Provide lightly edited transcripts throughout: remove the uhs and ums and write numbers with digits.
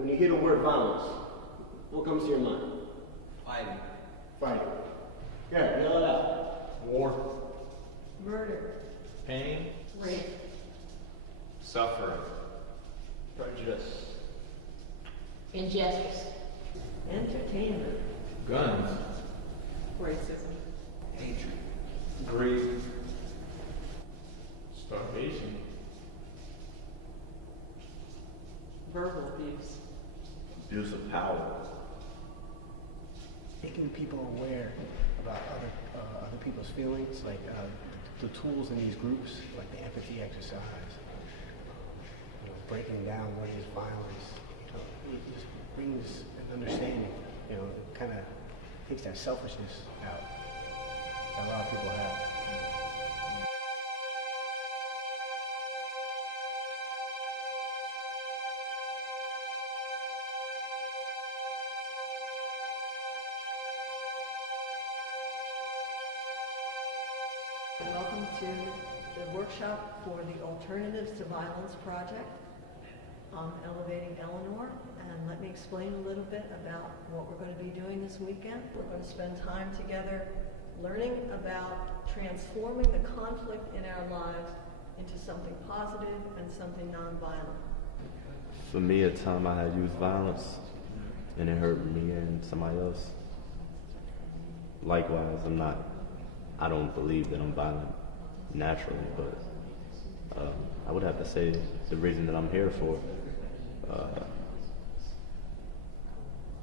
when you hear the word violence, what comes to your mind? Fighting. Fighting. Yeah, yell it out. War. Murder. Pain. Rape. Suffering. Prejudice. Injustice. Entertainment. Guns. Racism. Hatred. Greed. Starvation. Verbal abuse. Abuse of power. Making people aware about other people's feelings, like the tools in these groups, like the empathy exercise, breaking down what is violence, it just brings an understanding, it kind of takes that selfishness out that a lot of people have. Welcome to the workshop for the Alternatives to Violence project. I'm Elevating Eleanor, and let me explain a little bit about what we're going to be doing this weekend. We're going to spend time together learning about transforming the conflict in our lives into something positive and something nonviolent. For me, a time I had used violence, and it hurt me and somebody else. Likewise, I don't believe that I'm violent naturally, but I would have to say the reason that I'm here for,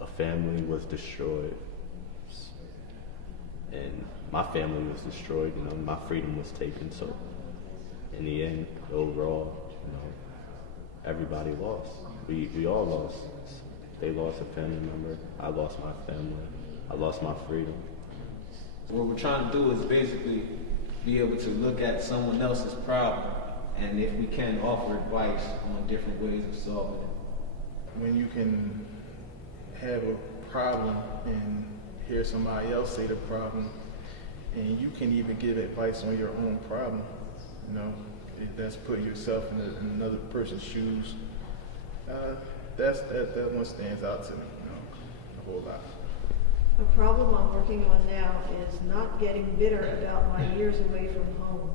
a family was destroyed, and my family was destroyed, my freedom was taken, so in the end, overall, everybody lost. We all lost. They lost a family member, I lost my family, I lost my freedom. What we're trying to do is basically be able to look at someone else's problem, and if we can, offer advice on different ways of solving it. When you can have a problem and hear somebody else say the problem, and you can even give advice on your own problem, that's putting yourself in another person's shoes. That one stands out to me, a whole lot. A problem I'm working on now is not getting bitter about my years away from home.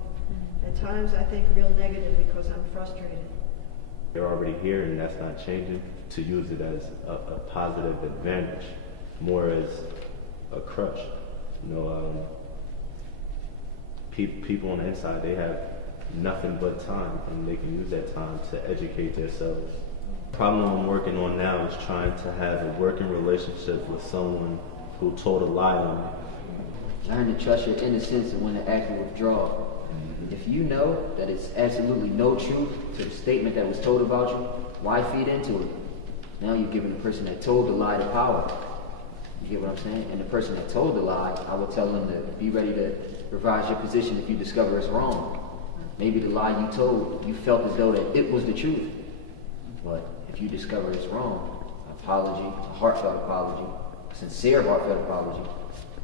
At times I think real negative because I'm frustrated. They're already here and that's not changing. To use it as a positive advantage, more as a crutch. People on the inside, they have nothing but time, and they can use that time to educate themselves. The problem I'm working on now is trying to have a working relationship with someone who told a lie on me. Learn to trust your innocence and when to act and withdraw. If you know that it's absolutely no truth to the statement that was told about you, why feed into it? Now you're giving the person that told the lie the power. You get what I'm saying? And the person that told the lie, I would tell them to be ready to revise your position if you discover it's wrong. Maybe the lie you told, you felt as though that it was the truth. But if you discover it's wrong, apology, a heartfelt apology, a sincere heartfelt apology,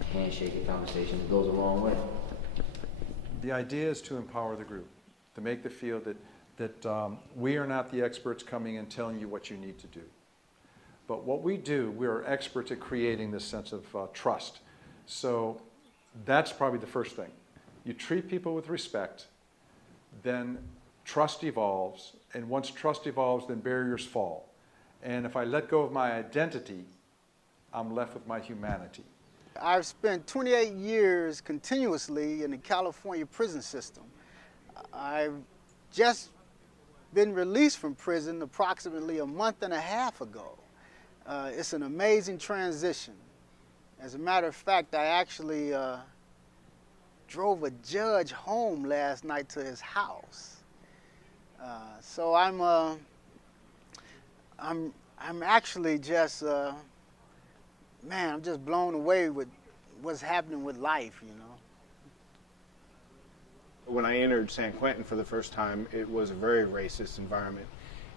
a handshake, a conversation, it goes a long way. The idea is to empower the group, to make them feel that we are not the experts coming and telling you what you need to do. But what we do, we are experts at creating this sense of trust. So that's probably the first thing. You treat people with respect, then trust evolves, and once trust evolves, then barriers fall. And if I let go of my identity, I'm left with my humanity. I've spent 28 years continuously in the California prison system. I've just been released from prison approximately a month and a half ago. It's an amazing transition. As a matter of fact, I actually drove a judge home last night to his house. So I'm actually just, man, I'm just blown away with what's happening with life, When I entered San Quentin for the first time, it was a very racist environment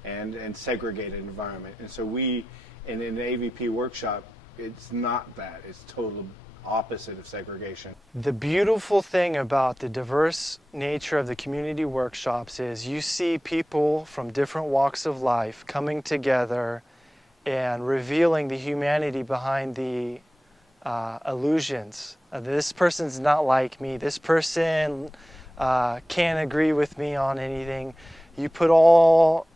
and segregated environment. And so in the AVP workshop, it's not that. It's total opposite of segregation. The beautiful thing about the diverse nature of the community workshops is you see people from different walks of life coming together and revealing the humanity behind the illusions. This person's not like me. This person can't agree with me on anything. You put all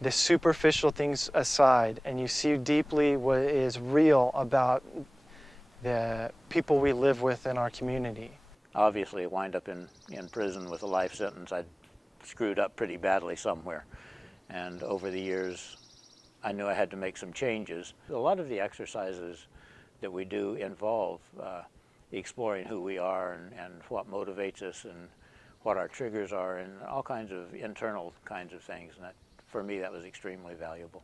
the superficial things aside and you see deeply what is real about the people we live with in our community. Obviously, I wind up in prison with a life sentence. I'd screwed up pretty badly somewhere. And over the years, I knew I had to make some changes. A lot of the exercises that we do involve exploring who we are and what motivates us and what our triggers are and all kinds of internal kinds of things. And that, for me, that was extremely valuable.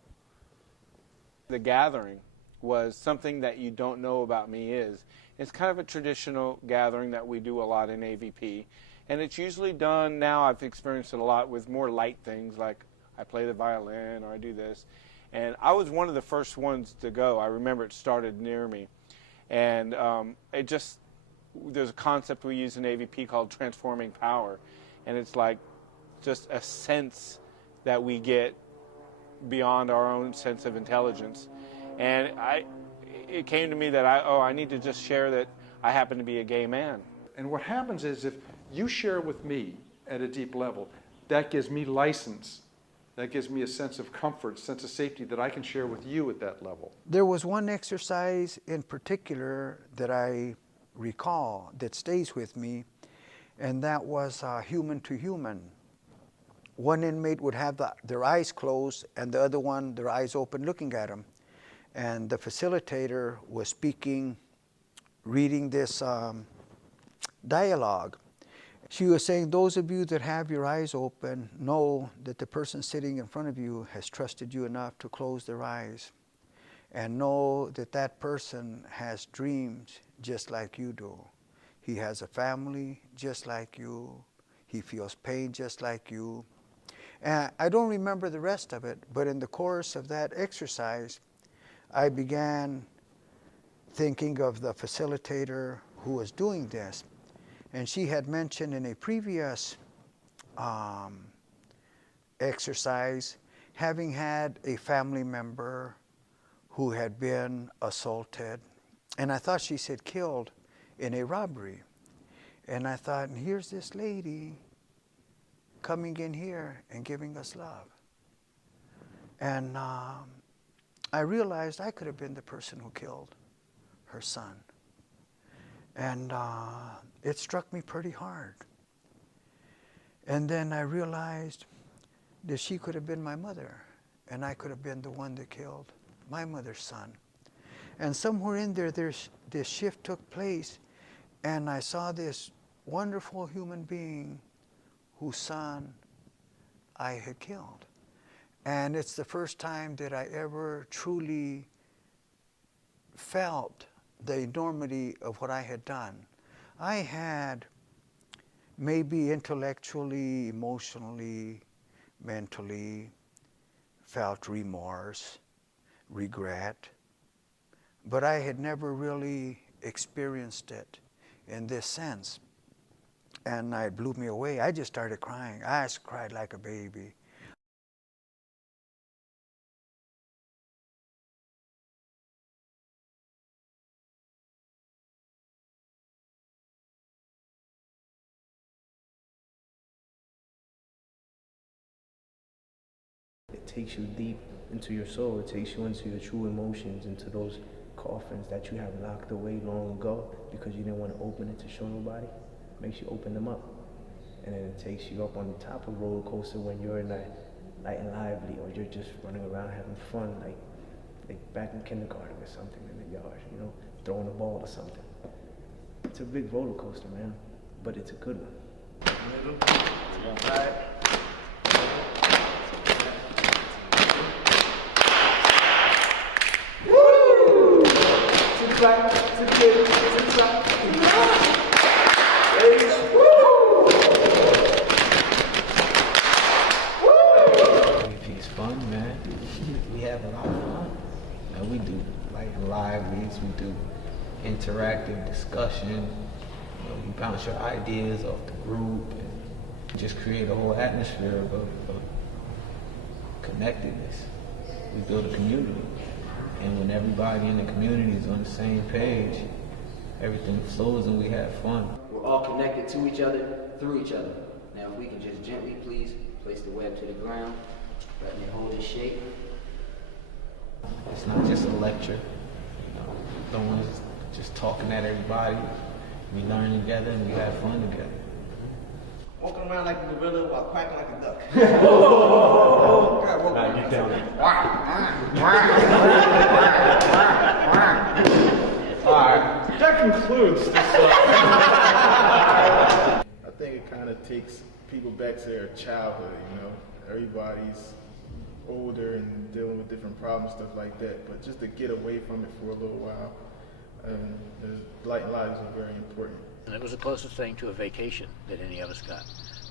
The gathering was something that you don't know about me is. It's kind of a traditional gathering that we do a lot in AVP. And it's usually done, now I've experienced it a lot, with more light things like I play the violin or I do this. And I was one of the first ones to go. I remember it started near me. And there's a concept we use in AVP called transforming power. And it's like just a sense that we get beyond our own sense of intelligence. And it came to me that I need to just share that I happen to be a gay man. And what happens is if you share with me at a deep level, that gives me license. That gives me a sense of comfort, sense of safety that I can share with you at that level. There was one exercise in particular that I recall that stays with me, and that was human to human. One inmate would have their eyes closed and the other one, their eyes open looking at them. And the facilitator was speaking, reading this dialogue. She was saying, those of you that have your eyes open know that the person sitting in front of you has trusted you enough to close their eyes, and know that that person has dreams just like you do. He has a family just like you. He feels pain just like you. And I don't remember the rest of it, but in the course of that exercise, I began thinking of the facilitator who was doing this. And she had mentioned in a previous exercise having had a family member who had been assaulted. And I thought she said killed in a robbery. And I thought, here's this lady coming in here and giving us love. And I realized I could have been the person who killed her son. And it struck me pretty hard. And then I realized that she could have been my mother, and I could have been the one that killed my mother's son. And somewhere in there, this shift took place, and I saw this wonderful human being whose son I had killed. And it's the first time that I ever truly felt the enormity of what I had done. I had maybe intellectually, emotionally, mentally felt remorse, regret, but I had never really experienced it in this sense. And it blew me away. I just started crying. I cried like a baby. It takes you deep into your soul. It takes you into your true emotions, into those coffins that you have locked away long ago because you didn't want to open it to show nobody. It makes you open them up. And then it takes you up on the top of a roller coaster when you're in that light and lively, or you're just running around having fun, like back in kindergarten or something in the yard, you know, throwing a ball or something. It's a big roller coaster, man, but it's a good one. It's fun, man. We have a lot of fun. And we do like live reads, we do interactive discussion. You know, you bounce your ideas off the group and just create a whole atmosphere of connectedness. We build a community. And when everybody in the community is on the same page, everything flows and we have fun. We're all connected to each other, through each other. Now if we can just gently, please, place the web to the ground, letting it hold its shape. It's not just a lecture. Don't want to just talking at everybody. We learn together and we have fun together. Walking around like a gorilla while quacking like a duck. Now get down there. Alright, that concludes this. I think it kind of takes people back to their childhood, you know. Everybody's older and dealing with different problems, stuff like that. But just to get away from it for a little while, light lives are very important. And it was the closest thing to a vacation that any of us got.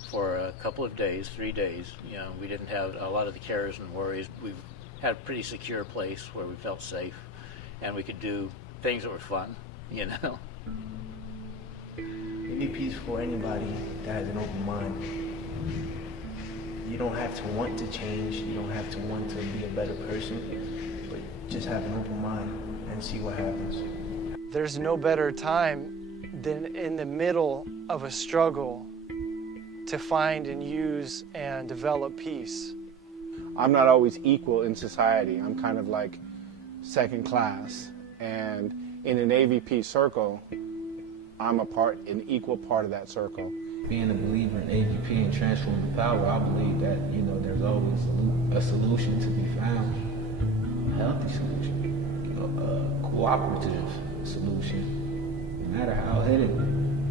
For a couple of days, 3 days, you know, we didn't have a lot of the cares and worries. We had a pretty secure place where we felt safe, and we could do things that were fun, you know. AVP is for anybody that has an open mind. You don't have to want to change. You don't have to want to be a better person, but just have an open mind and see what happens. There's no better time than in the middle of a struggle to find and use and develop peace. I'm not always equal in society. I'm kind of like second class. And in an AVP circle, I'm an equal part of that circle. Being a believer in AVP and transforming power, I believe that, you know, there's always a solution to be found. A healthy solution. A cooperative solution. No matter how hidden.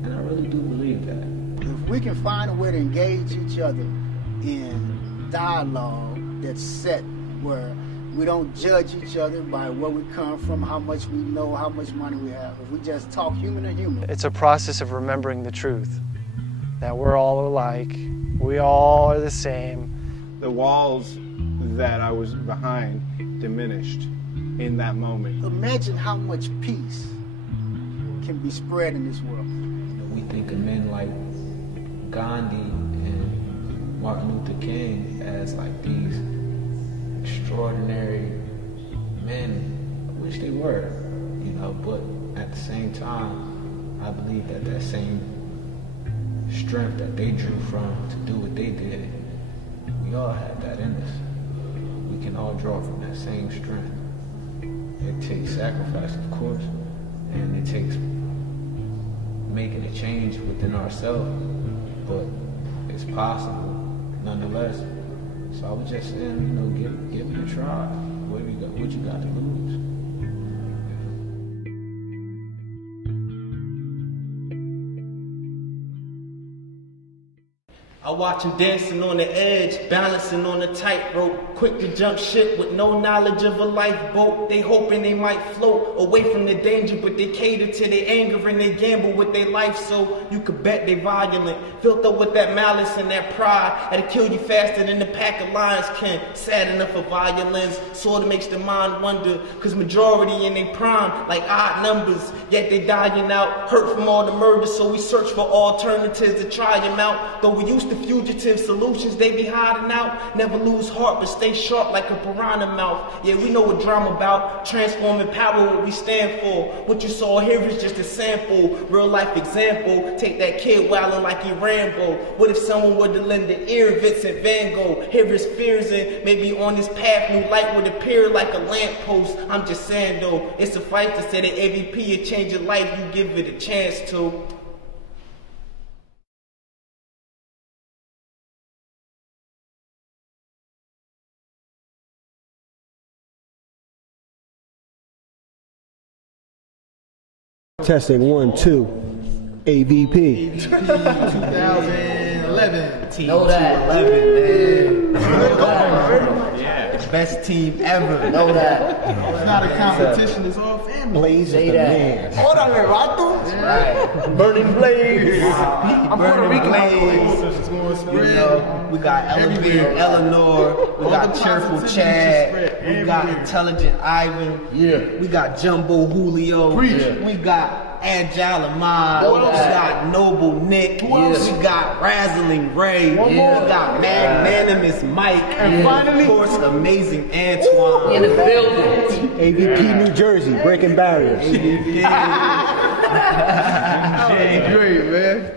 And I really do believe that. If we can find a way to engage each other in dialogue that's set where we don't judge each other by where we come from, how much we know, how much money we have. If we just talk human to human. It's a process of remembering the truth, that we're all alike, we all are the same. The walls that I was behind diminished in that moment. Imagine how much peace can be spread in this world. You know, we think of men like Gandhi and Martin Luther King as like these extraordinary men. I wish they were, you know, but at the same time, I believe that that same strength that they drew from to do what they did, we all have that in us. We can all draw from that same strength. It takes sacrifice, of course, and it takes making a change within ourselves, but it's possible nonetheless. So I was just saying, you know, give it a try. What you got to lose? I watch him dancing on the edge, balancing on a tightrope, quick to jump ship with no knowledge of a lifeboat. They hoping they might float away from the danger, but they cater to their anger and they gamble with their life, so you could bet they violent. Filled up with that malice and that pride, that'll kill you faster than the pack of lions can. Sad enough for violence, sorta makes the mind wonder, cause majority in their prime, like odd numbers, yet they dying out, hurt from all the murder, so we search for alternatives to try them out. Though we used to fugitive solutions, they be hiding out. Never lose heart, but stay sharp like a piranha mouth. Yeah, we know what drama about. Transforming power, what we stand for. What you saw here is just a sample, real life example. Take that kid wildin' like he Rambo. What if someone were to lend an ear, Vincent Van Gogh? Hear his fears and maybe on this path, new light would appear like a lamppost. I'm just saying though, it's a fight to say that AVP will change your life, you give it a chance to. Testing 1, 2. AVP. 2011. Team Know that. 211, man. Yeah. Best team ever. Know that. It's not a competition, it's all family. Blaze Say is the that. man. Órale, vato. Right. Burning Blaze. I'm Puerto Rican. Blaze. You know, we got Elevator Eleanor, we got Cheerful Chad, we got Intelligent Ivan, we got Jumbo Julio, we got Agile Ahmad, we got Noble Nick, we got Razzling Ray, we got Magnanimous Mike, and finally, of course, Amazing Antoine. In the building. AVP New Jersey, breaking barriers. Great, man.